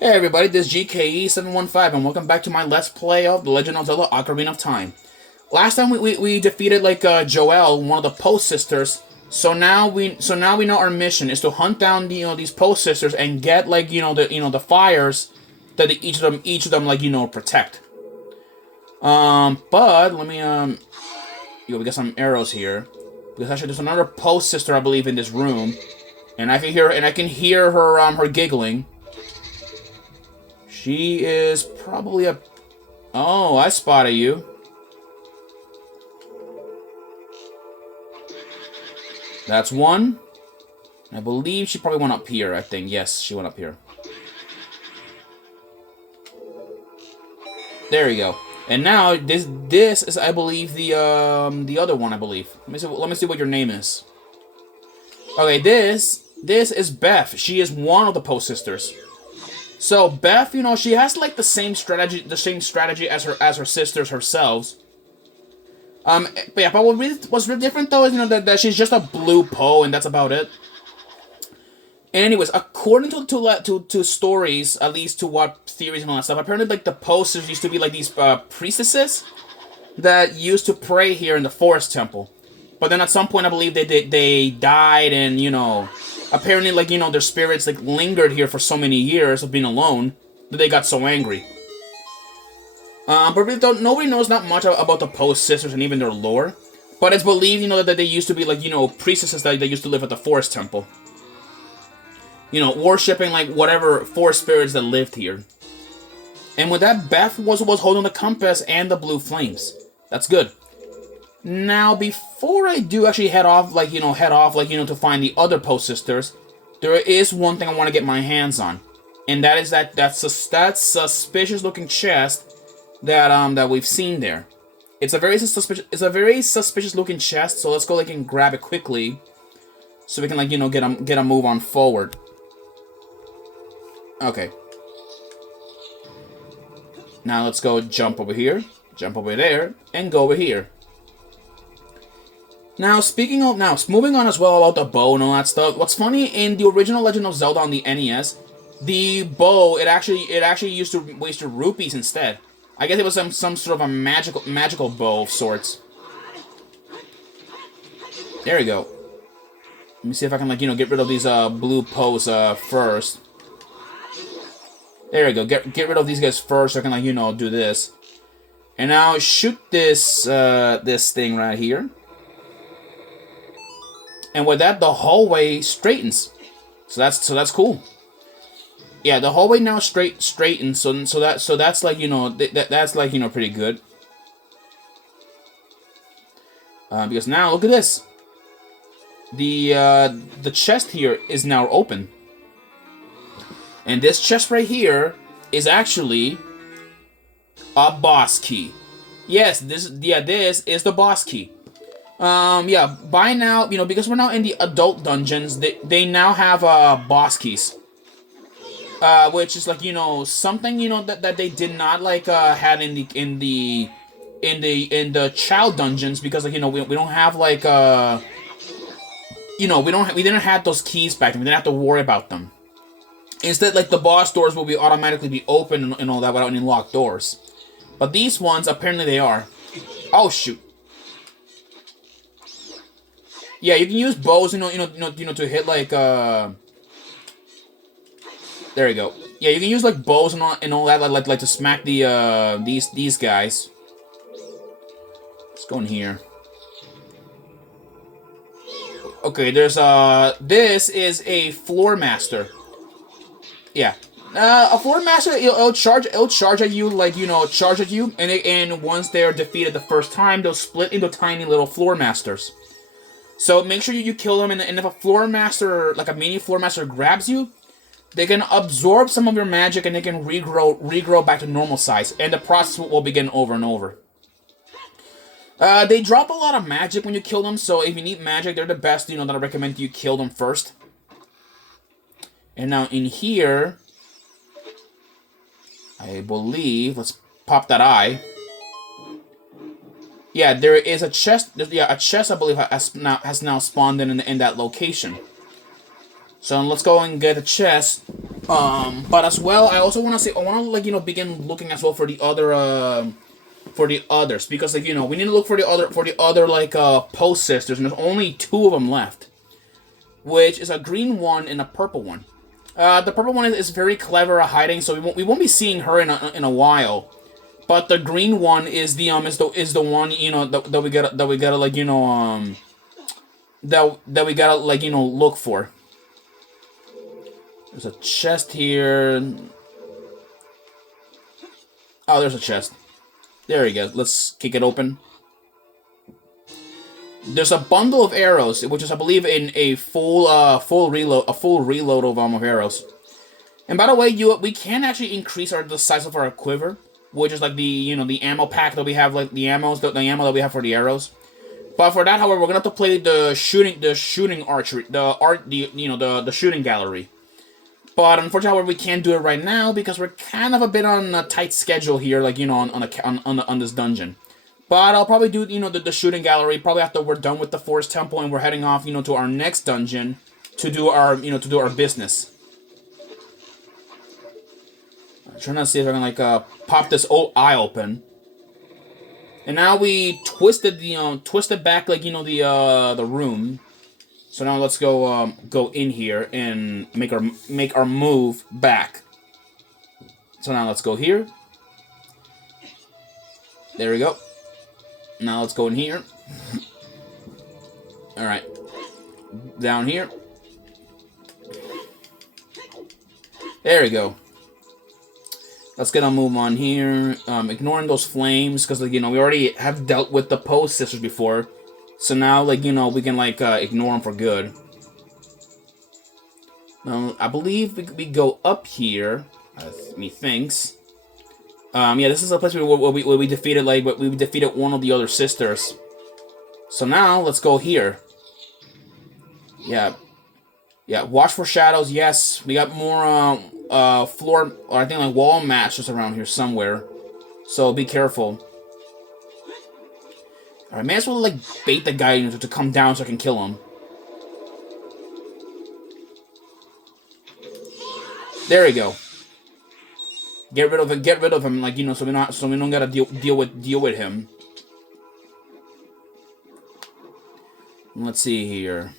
Hey everybody, this is GKE715 and welcome back to my Let's Play of The Legend of Zelda Ocarina of Time. Last time we defeated Joelle, one of the Post Sisters. So now we know our mission is to hunt down these Post Sisters and get the fires that each of them protect. But let me we got some arrows here because actually there's another Post Sister I believe in this room, and I can hear her her giggling. She is probably a... Oh, I spotted you. That's one. I believe she probably went up here, I think. Yes, she went up here. There we go. And now, this is, I believe, the other one, I believe. Let me see what your name is. Okay, this is Beth. She is one of the Post Sisters. So Beth, she has like the same strategy as her sisters herself. But yeah, but what's really different though is that she's just a blue Poe, and that's about it. And anyways, according to stories, at least to what theories and all that stuff, apparently like the Poe sisters used to be like these priestesses that used to pray here in the Forest Temple. But then at some point, I believe they died, and apparently, their spirits, lingered here for so many years of being alone that they got so angry. But really, nobody knows that much about the Post Sisters and even their lore. But it's believed, that they used to be, priestesses that used to live at the Forest Temple. Worshipping, whatever forest spirits that lived here. And with that, Beth was holding the compass and the blue flames. That's good. Now, before I do actually head off to find the other Post Sisters, there is one thing I want to get my hands on, and that is that suspicious-looking chest that we've seen there. It's a very suspicious-looking chest. So let's go and grab it quickly, so we can get a move on forward. Okay. Now let's go jump over here, jump over there, and go over here. Now, moving on as well about the bow and all that stuff. What's funny, in the original Legend of Zelda on the NES, the bow, it actually used to waste your rupees instead. I guess it was some sort of a magical bow of sorts. There we go. Let me see if I can get rid of these blue Poes first. There we go. Get rid of these guys first so I can do this. And now shoot this thing right here. And with that, the hallway straightens. So that's cool. Yeah, the hallway now straightens. So that's that's pretty good. Because now look at this. The chest here is now open. And this chest right here is actually a boss key. Yes, this is the boss key. By now, because we're now in the adult dungeons, they now have boss keys. Which is something that they did not had in the child dungeons, because we don't have we didn't have those keys back then. We didn't have to worry about them. Instead, the boss doors will automatically be open and all that without any locked doors. But these ones, apparently they are. Oh shoot. Yeah, you can use bows, to hit there we go. Yeah, you can use bows and all that, to smack the these guys. Let's go in here. Okay, there's this is a floor master. Yeah. A floor master, it'll charge at you, and once they're defeated the first time, they'll split into tiny little floor masters. So make sure you kill them, and if a floor master, a mini floor master, grabs you, they can absorb some of your magic and they can regrow back to normal size, and the process will begin over and over. They drop a lot of magic when you kill them, so if you need magic, they're the best, that I recommend you kill them first. And now in here, I believe, let's pop that eye. Yeah, there is a chest. Yeah, a chest, I believe, has now spawned in that location. So let's go and get a chest. But as well, I also want to say I want to like begin looking as well for the other for the others, because like we need to look for the other like post sisters, and there's only two of them left, which is a green one and a purple one. The purple one is very clever at hiding, so we won't be seeing her in a while. But the green one is the one that we gotta like that we gotta like look for. There's a chest here. Oh, there's a chest. There you go. Let's kick it open. There's a bundle of arrows, which is I believe in a full reload of arrows. And by the way, we can actually increase the size of our quiver, which is like the the ammo pack that we have, like the ammo that we have for the arrows. But for that, however, we're gonna have to play the shooting archery, the shooting gallery. But unfortunately, however, we can't do it right now because we're kind of a bit on a tight schedule here, like on this dungeon. But I'll probably do the shooting gallery probably after we're done with the Forest Temple and we're heading off to our next dungeon to do our our business. I'm trying to see if I can like pop this old eye open. And now we twisted back like the room. So now let's go in here and make our move back. So now let's go here. There we go. Now let's go in here. All right. Down here. There we go. Let's get a move on here. Ignoring those flames, because like, we already have dealt with the post sisters before. So now, like, we can, like, ignore them for good. I believe we go up here, methinks. Yeah, this is a place where we defeated, like, we defeated one of the other sisters. So now, let's go here. Yeah. Yeah, watch for shadows, yes. We got more, floor, or I think, like, wall matches around here somewhere. So be careful. Alright, may as well, like, bait the guy to come down so I can kill him. There we go. Get rid of him, like, so we don't gotta deal with him. Let's see here.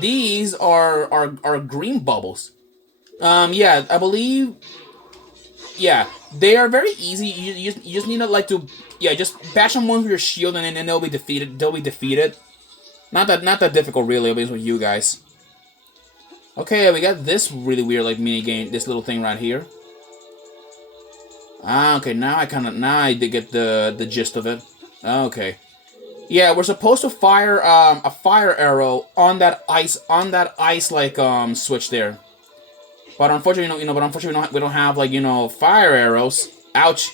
These are green bubbles. Yeah, I believe. Yeah, they are very easy. You just need to like to just bash them once with your shield and then they'll be defeated. Not that difficult really, at least with you guys. Okay, we got this really weird like mini game, this little thing right here. Okay, now I did get the gist of it. Okay. Yeah, we're supposed to fire a fire arrow on that ice like switch there. But unfortunately, we don't have like fire arrows. Ouch!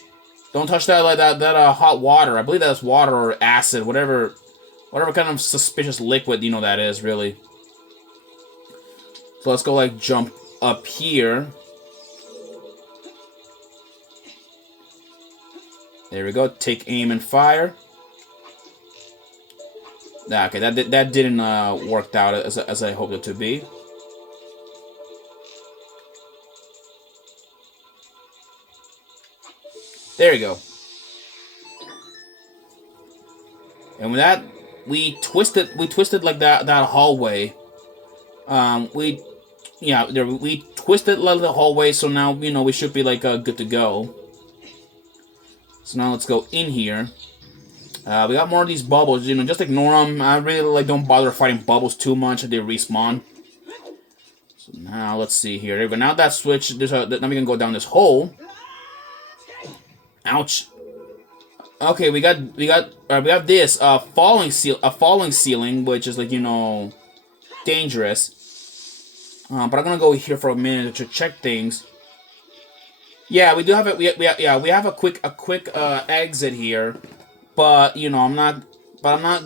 Don't touch that like that hot water. I believe that's water or acid, whatever kind of suspicious liquid that is really. So let's go like jump up here. There we go. Take aim and fire. Okay, that didn't work out as I hoped it to be. There you go. And with that, we twisted like that hallway. We twisted like the hallway, so now we should be like good to go. So now let's go in here. We got more of these bubbles. Just ignore them. I really like don't bother fighting bubbles too much. They respawn. So now let's see here. There we go. Now that switch. Now we can go down this hole. Ouch. Okay, we got this falling ceiling, which is like dangerous. But I'm gonna go here for a minute to check things. Yeah, we do have it. We have a quick exit here, but I'm not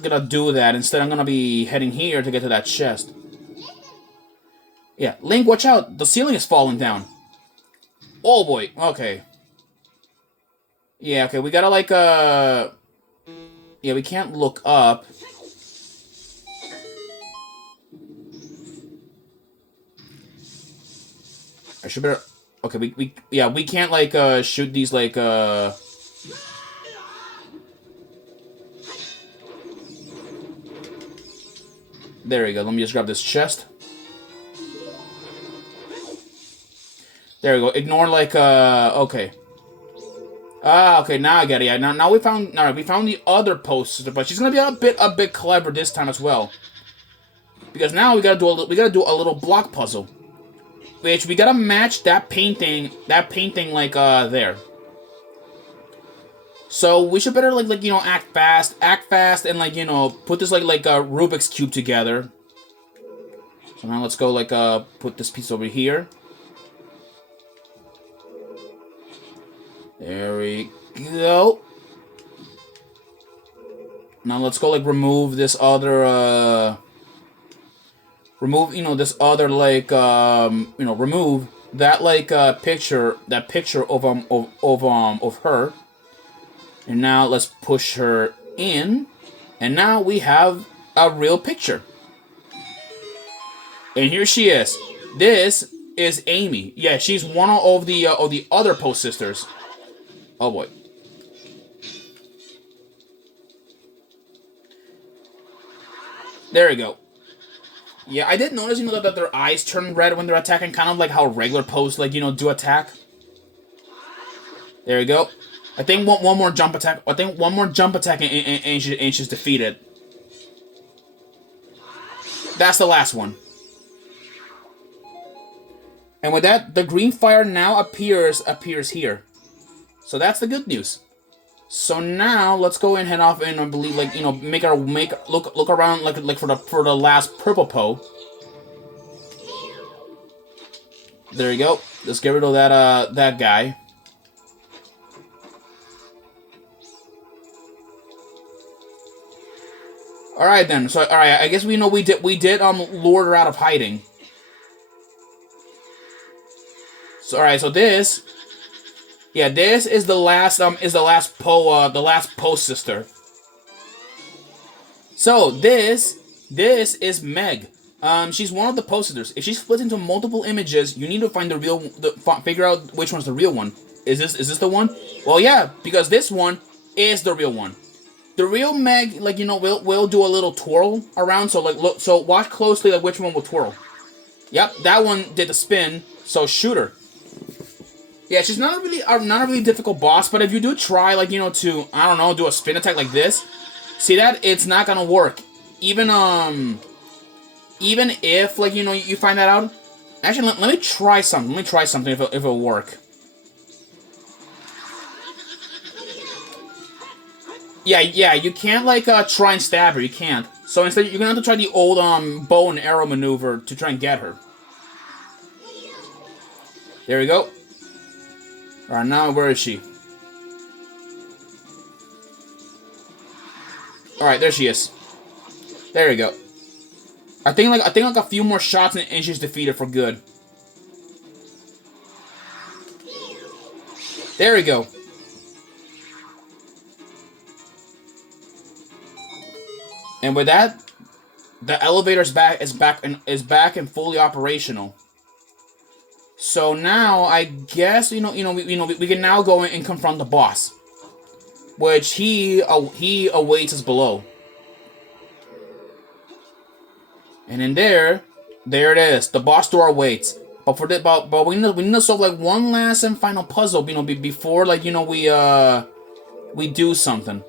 gonna do that. Instead, I'm gonna be heading here to get to that chest. Yeah, Link, watch out! The ceiling is falling down. Oh boy. Okay. Yeah, okay, we gotta like, yeah, we can't look up. should better. Okay, we can't like shoot these like There we go. Let me just grab this chest. There we go. Ignore like okay. Ah, okay, now I get it. Yeah, now we found we found the other poster, but she's gonna be a bit clever this time as well. Because now we gotta do a little block puzzle. Which we gotta match that painting like there. So we should better like you know act fast and like you know put this like a Rubik's cube together. So now let's go like put this piece over here. There we go. Now let's go like remove this other remove you know this other like you know remove that like picture of her. And now let's push her in. And now we have a real picture. And here she is. This is Amy. Yeah, she's one of the other Post Sisters. Oh boy. There we go. Yeah, I did notice, you know, that their eyes turn red when they're attacking, kind of like how regular Posts, like, you know, do attack. There we go. I think one more jump attack. I think one more jump attack and she's defeated. That's the last one. And with that, the green fire now appears here. So that's the good news. So now let's go and head off and I believe like you know look around like for the last purple Poe. There you go. Let's get rid of that guy. All right then. So all right, I guess we know we did lure her out of hiding. So all right, so this. Yeah, this is the last Post sister. So this is Meg. She's one of the Post sisters. If she splits into multiple images, you need to find figure out which one's the real one. Is this the one? Well, yeah, because this one is the real one. The real Meg, like you know, will do a little twirl around. So like look, so watch closely like which one will twirl. Yep, that one did the spin. So shoot her. Yeah, she's not a really difficult boss, but if you do try, like, you know, to, I don't know, do a spin attack like this, see that? It's not gonna work. Even if, like, you know, you find that out. Actually, let me try something. Let me try something if it'll work. Yeah, you can't, like, try and stab her. You can't. So instead, you're gonna have to try the old, bow and arrow maneuver to try and get her. There we go. Alright, now where is she? Alright, there she is. There we go. I think like a few more shots and she's defeated for good. There we go. And with that, the elevator is back and fully operational. So now, I guess we can now go in and confront the boss, which he awaits us below. And in there it is. The boss door awaits. But we need to solve like one last and final puzzle, you know, before like you know we do something.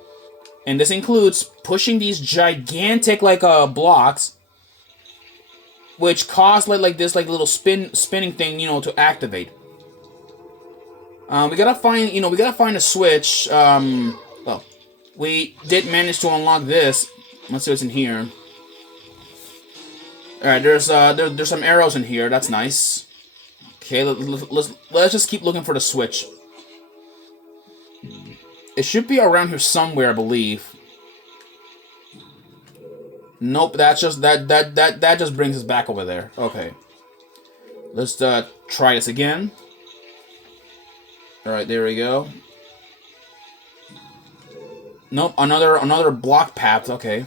And this includes pushing these gigantic like blocks, which cause like this like little spinning thing, you know, to activate. We gotta find a switch. Well, we did manage to unlock this. Let's see what's in here. All right, there's some arrows in here. That's nice. Okay, let's just keep looking for the switch. It should be around here somewhere, I believe. Nope, that's just that just brings us back over there. Okay. Let's try this again. Alright, there we go. Nope, another block path, okay.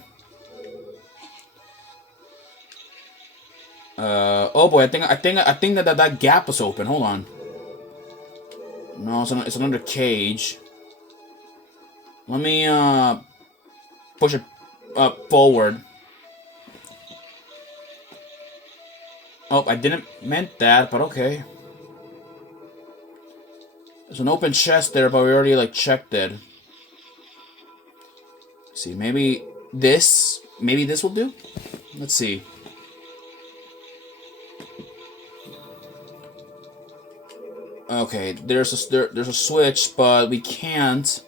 Oh boy, I think that gap was open. Hold on. No, it's another cage. Let me push it forward. Oh, I didn't meant that, but okay. There's an open chest there, but we already like checked it. Let's see, maybe this will do. Let's see. Okay, there's a switch, but we can't.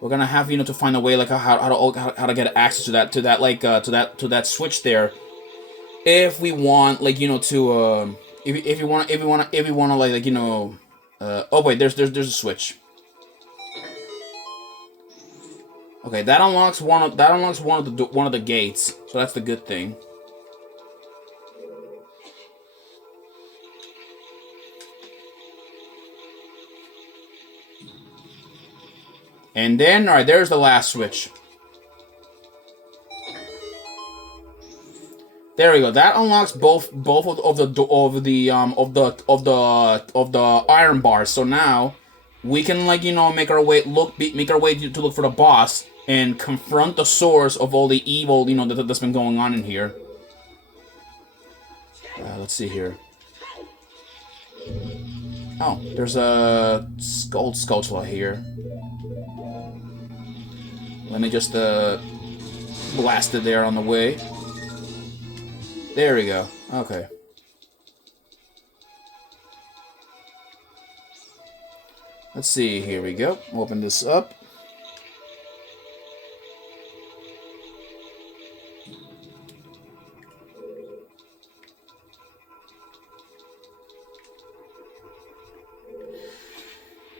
We're gonna have to find a way like how to get access to that switch there, if we want to if you want to oh wait, there's a switch. Okay, that unlocks one of the gates, so that's the good thing. And then, all right, there's the last switch. There we go. That unlocks both of the iron bars. So now we can make our way to look for the boss and confront the source of all the evil that's been going on in here. Let's see here. Oh, there's a gold skulltula here. Let me just blast it there on the way. There we go. Okay. Let's see. Here we go. Open this up.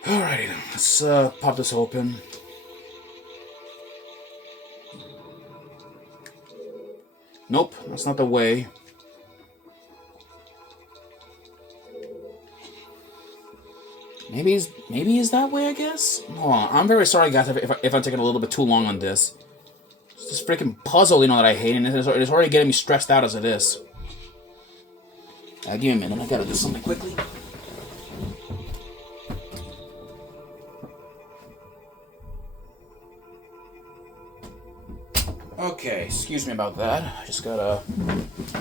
Alrighty then. Let's pop this open. Nope, that's not the way. Maybe it's that way, I guess? Hold on. I'm very sorry, guys, if I'm taking a little bit too long on this. It's this freaking puzzle, that I hate, and it's already getting me stressed out as it is. Give me a minute. I gotta do something quickly. Okay, excuse me about that. I just gotta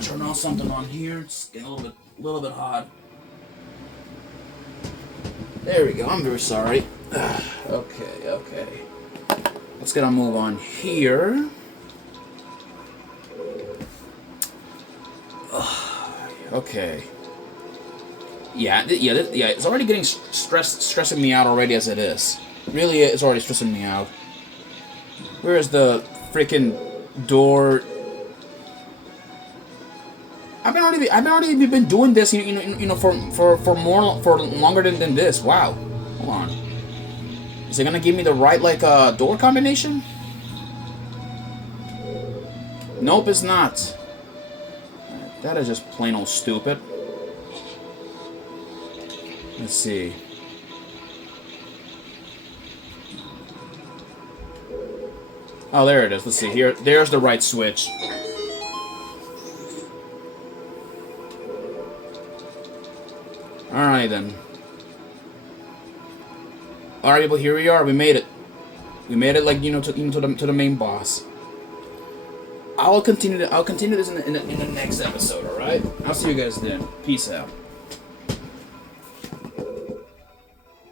turn on something on here. It's getting a little bit hot. There we go. I'm very sorry. Okay. Let's get a move on here. Okay. Yeah. It's already getting stressing me out already as it is. Really, it's already stressing me out. Where is the freaking door? I've already been doing this, for longer than this. Wow. Hold on. Is it gonna give me the right door combination? Nope, it's not. That is just plain old stupid. Let's see. Oh, there it is. Let's see here. There's the right switch. Alright then. Alright, people, here we are. We made it. We made it, to the main boss. I'll continue this in the next episode, alright? I'll see you guys then. Peace out.